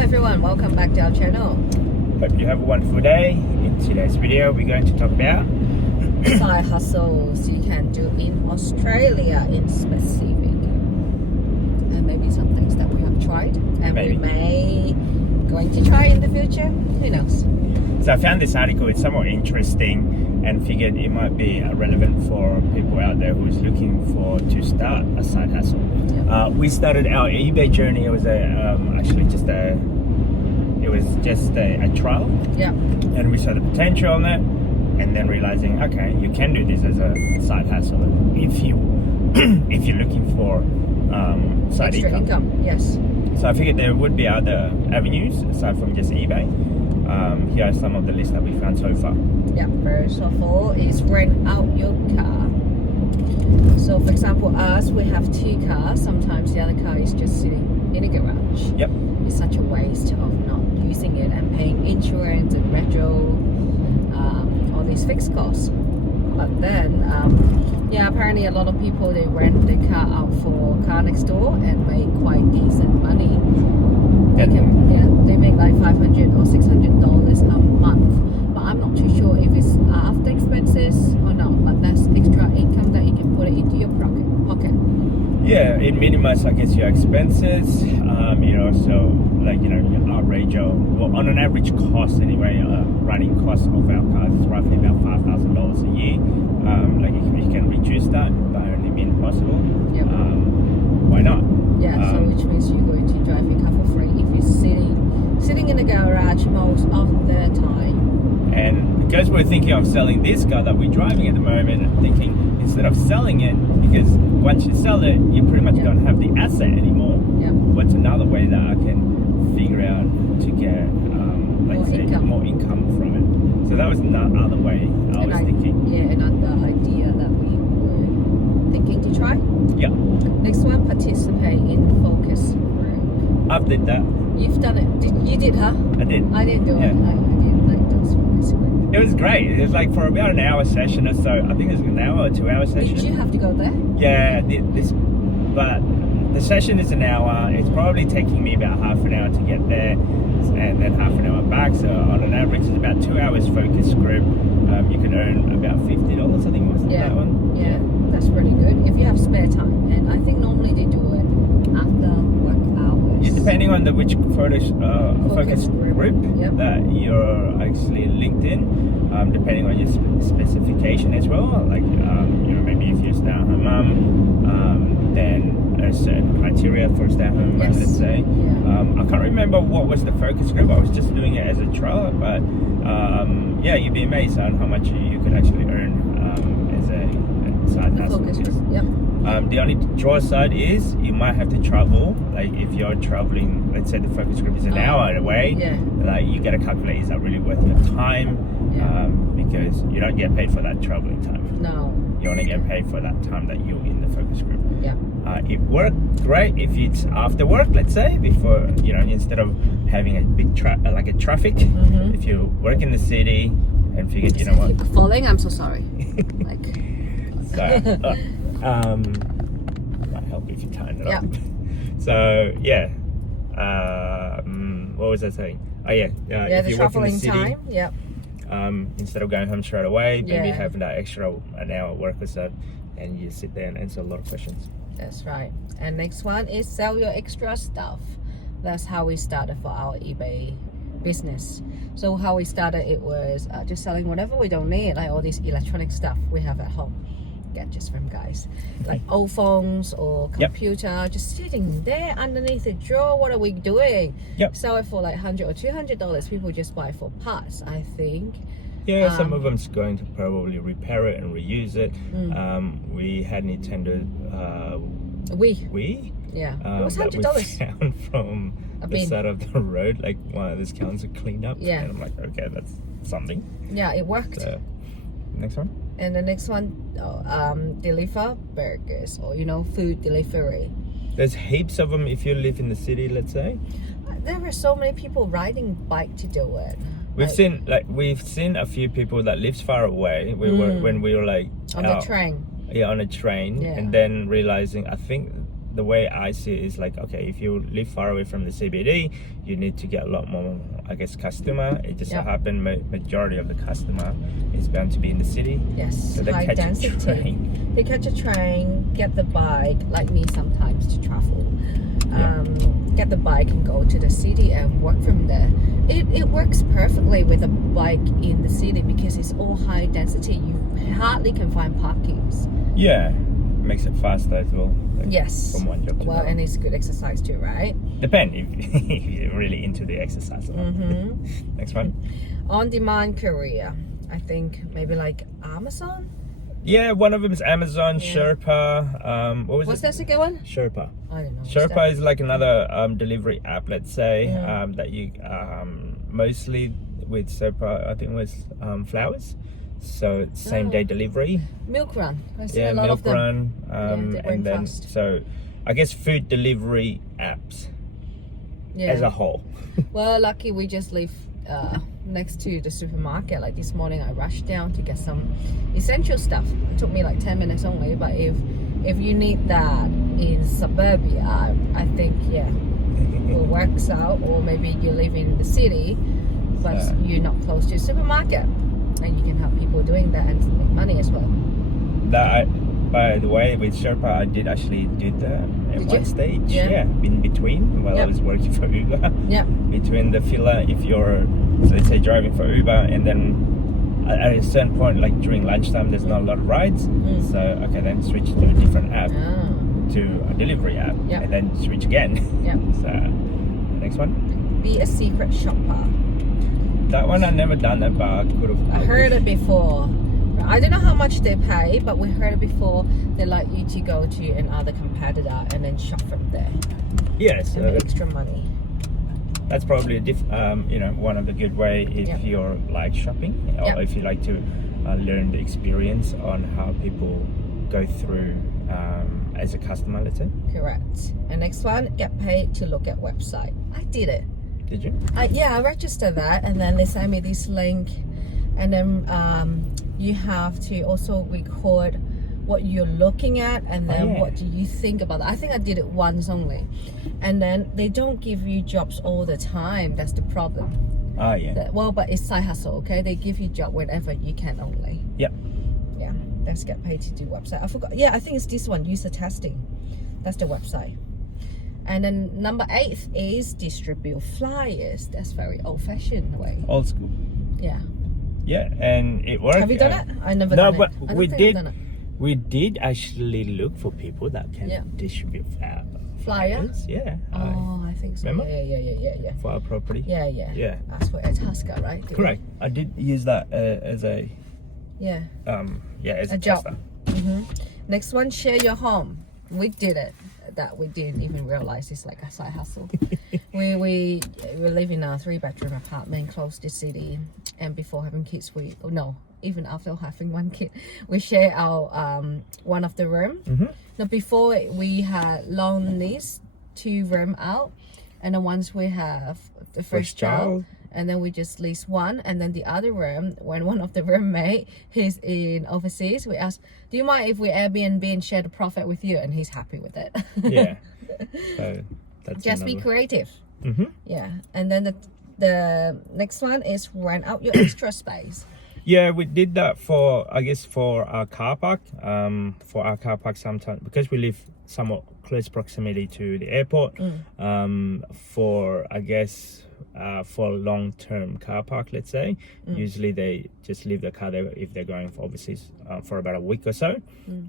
everyone, welcome back to our channel. Hope you have a wonderful day. In today's video, we're going to talk about Side hustles you can do in Australia in specific. And maybe some things that we have tried and we may going to try in the future. Who knows? So I found this article, it's somewhat interesting and figured it might be relevant for people out there who's looking to start a side hustle. Yep. We started our eBay journey. It was just a trial. Yeah. And we saw the potential on it, and then realizing, okay, you can do this as a side hustle if you're looking for side extra income. Yes. So I figured there would be other avenues aside from just eBay. Here are some of the lists that we found so far. Yeah, first of all is rent out your car. So for example, we have 2 cars. Sometimes the other car is just sitting in a garage. Yep. It's such a waste of not using it and paying insurance and retro, all these fixed costs. But then, apparently a lot of people, they rent their car out for car next door and make quite decent money. They make like $500 or $600 a month. But I'm not too sure if it's after expenses or not. But that's extra income that you can put it into your pocket. Yeah, it minimizes, I guess, your expenses. So your outrage on an average cost anyway, running cost of our cars is roughly about $5,000 a year. If you can reduce that by only being possible, yep. Why not? Yeah, so which means you're going to drive your car for free if you're sitting in the garage most of the time. And because we're thinking of selling this car that we're driving at the moment, I'm thinking instead of selling it, because once you sell it, you pretty much don't have the asset anymore. Yep. What's another way that I can figure out to get, more income from it? So that was another way I was thinking. Yeah, another idea that we were thinking to try. Yeah. Next one, participate in focus group. I've did that. You've done it. You did, huh? I did. I didn't do it. I did like those focus group. It was great. It was like for about an hour session or so. I think it was an hour or 2 hour session. Did you have to go there? Yeah, I did this, but the session is an hour. It's probably taking me about half an hour to get there, and then half an hour back. So on an average, it's about 2 hours focus group. You can earn about $50. I think was that one. Yeah, that's pretty good if you have spare time. And I think normally they do it after work hours. Yeah, depending on which focus group yep. that you're actually linked in, depending on your specification as well. Like maybe if you're a stay-at-home mum, then a certain criteria for stay-at-home mum, let's say. Yeah. I can't remember what was the focus group. I was just doing it as a trial, but you'd be amazed on how much you could actually earn as a side hustle. Focus group. Yep. The only drawside is you might have to travel. Like if you're traveling, let's say the focus group is an hour away, like you gotta calculate, is that really worth your time? Because you don't get paid for that traveling time. No. You only get paid for that time that you're in the focus group. Yeah. It worked great if it's after work, let's say, before, instead of having a big traffic. Mm-hmm. If you work in the city and figured, you know what? Keep falling, I'm so sorry. Might help if you tighten it up. So what was I saying? Oh yeah, if the you work in the traveling city, time. Yep. Instead of going home straight away, maybe Yeah. having that extra an hour work or so, and you sit there and answer a lot of questions. That's right. And next one is sell your extra stuff. That's how we started for our eBay business. So how we started, it was just selling whatever we don't need, like all these electronic stuff we have at home. Gadgets from guys, like old phones or computer, just sitting there underneath the drawer. What are we doing? Sell it for like $100 or $200. People just buy it for parts, I think. Yeah, some of them's going to probably repair it and reuse it. We had Nintendo Wii. Yeah, it was $100. That we found from the side of the road, like one of these cans are cleaned up. Yeah, and I'm like, okay, that's something. Yeah, it worked. So, next one. And the next one, deliver burgers or food delivery. There's heaps of them if you live in the city, let's say. There are so many people riding bike to do it. We've seen a few people that lives far away. When we were like on the train. Yeah, on a train, Yeah. and then realizing, I think the way I see it is like, okay, if you live far away from the CBD, you need to get a lot more, I guess, customer. It just so happen majority of the customer is bound to be in the city. Yes, So they high catch a density. train. They catch a train, get the bike, like me sometimes to travel. Get the bike and go to the city and work from there. It works perfectly with a bike in the city because it's all high density. You hardly can find parkings. Yeah, makes it faster as well. Like Yes. From one job to another. And it's good exercise too, right? Depend if you're really into the exercise or not. Next one. On-demand career. I think maybe like Amazon. Yeah, one of them is Amazon, Sherpa. What's that second one? Sherpa. I don't know. Sherpa is like another delivery app, let's say, that you mostly with Sherpa, I think it was flowers. So same day delivery. Milk run. I see Yeah, a lot milk of them. run. they And then fast. so I guess food delivery apps as a whole. Well, lucky we just live next to the supermarket. Like this morning I rushed down to get some essential stuff. It took me like 10 minutes only, but if you need that in suburbia, I think it works out. Or maybe you live in the city but you're not close to a supermarket, and you can have people doing that and make money as well. By the way, with Sherpa, I did actually do that at one stage. Yeah. In between while I was working for Uber. Yeah. Between the filler, if you're, so let's say, driving for Uber, and then at a certain point, like during lunchtime, there's not a lot of rides. So okay, then switch to a different app, to a delivery app, and then switch again. Yeah. So next one. Be a secret shopper. That one I never done it, but I could have. I heard it before. I don't know how much they pay, but we heard it before. They like you to go to another competitor and then shop from there. Yeah, so and make extra money. That's probably a one of the good way if you're like shopping, or if you like to learn the experience on how people go through as a customer, let's say. Correct. And next one, get paid to look at website. I did it. Did you? I registered that, and then they sent me this link, and then you have to also record what you're looking at, and then what do you think about that. I think I did it once only, and then they don't give you jobs all the time. That's the problem. But it's side hustle, okay? They give you job whenever you can only. Yeah. Let's get paid to do website. I forgot. I think it's this one, user testing. That's the website. And then number 8 is distribute flyers. That's very old-fashioned way. Old school. Yeah, and it worked. Have you done it? I never done done it. No, but we did actually look for people that can distribute flyers. Yeah. I think so. Remember? Yeah. For our property. Yeah. That's for Itasca, right? Correct. I did use that as a as a job. tester. Next one, share your home. We did it. That we didn't even realize it's like a side hustle. we live in a 3-bedroom apartment close to the city, and before having kids, even after having one kid, we share our one of the room. Now before we had long lease 2 room out, and then once we have the first child, and then we just lease one, and then the other room, when one of the roommate he's in overseas, we ask, do you mind if we Airbnb and share the profit with you? And he's happy with it. So that's just be creative. Yeah, and then the next one is rent out your extra space. Yeah, we did that for our car park. For our car park, sometimes because we live somewhat close proximity to the airport. For long-term car park, let's say, usually they just leave the car there if they're going for overseas for about a week or so.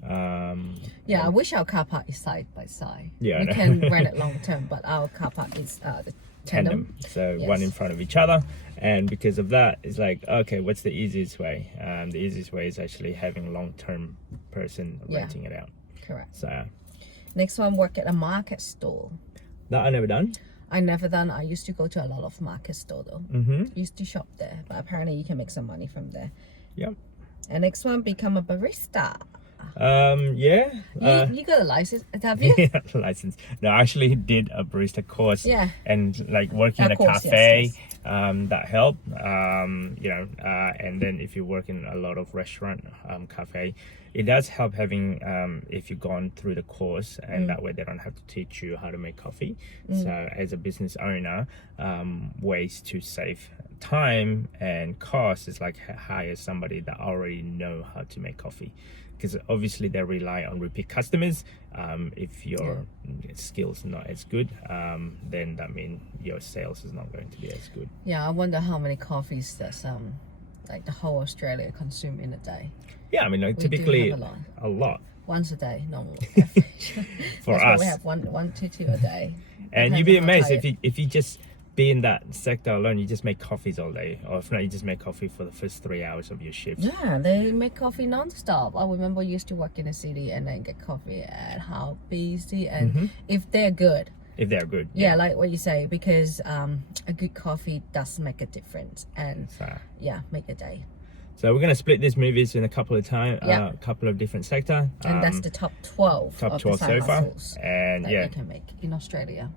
I wish our car park is side by side. Yeah, we can rent it long-term, but our car park is the tandem. So one in front of each other, and because of that, it's like, okay, what's the easiest way? The easiest way is actually having long-term person renting it out. Correct. So next one, work at a market stall. That I never done. I never done. I used to go to a lot of market store though. Used to shop there, but apparently you can make some money from there. Yep. And next one, become a barista. Yeah. You got a license, have you? Yeah, license. No, I actually did a barista course. Yeah. And like working in a course, cafe, yes. that helped. And then if you work in a lot of restaurant, cafe, it does help having if you've gone through the course, and that way they don't have to teach you how to make coffee. So as a business owner, ways to save time and cost is like hire somebody that already know how to make coffee, because obviously they rely on repeat customers. If your skills not as good, then that means your sales is not going to be as good. Yeah, I wonder how many coffees does like the whole Australia consume in a day. Yeah, I mean, like, We do typically have a lot. Once a day, normal. For That's why us. we have one to two a day. And you'd be Depends on how amazed tired. if you just be in that sector alone, you just make coffees all day, or if not, you just make coffee for the first 3 hours of your shift. Yeah, they make coffee non-stop. I remember I used to work in the city and then get coffee at how busy, and if they're good. If they're good. Yeah, like what you say, because a good coffee does make a difference, and So, make a day. so we're gonna split these movies in a couple of Yeah. couple of different sector. And that's the top 12 top of 12 the so side far. hustles And that yeah, you can make in Australia.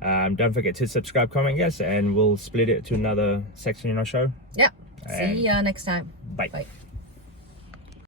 don't forget to subscribe, comment, guys, and we'll split it to another section in our show. Yeah. And See ya next time. bye. Bye.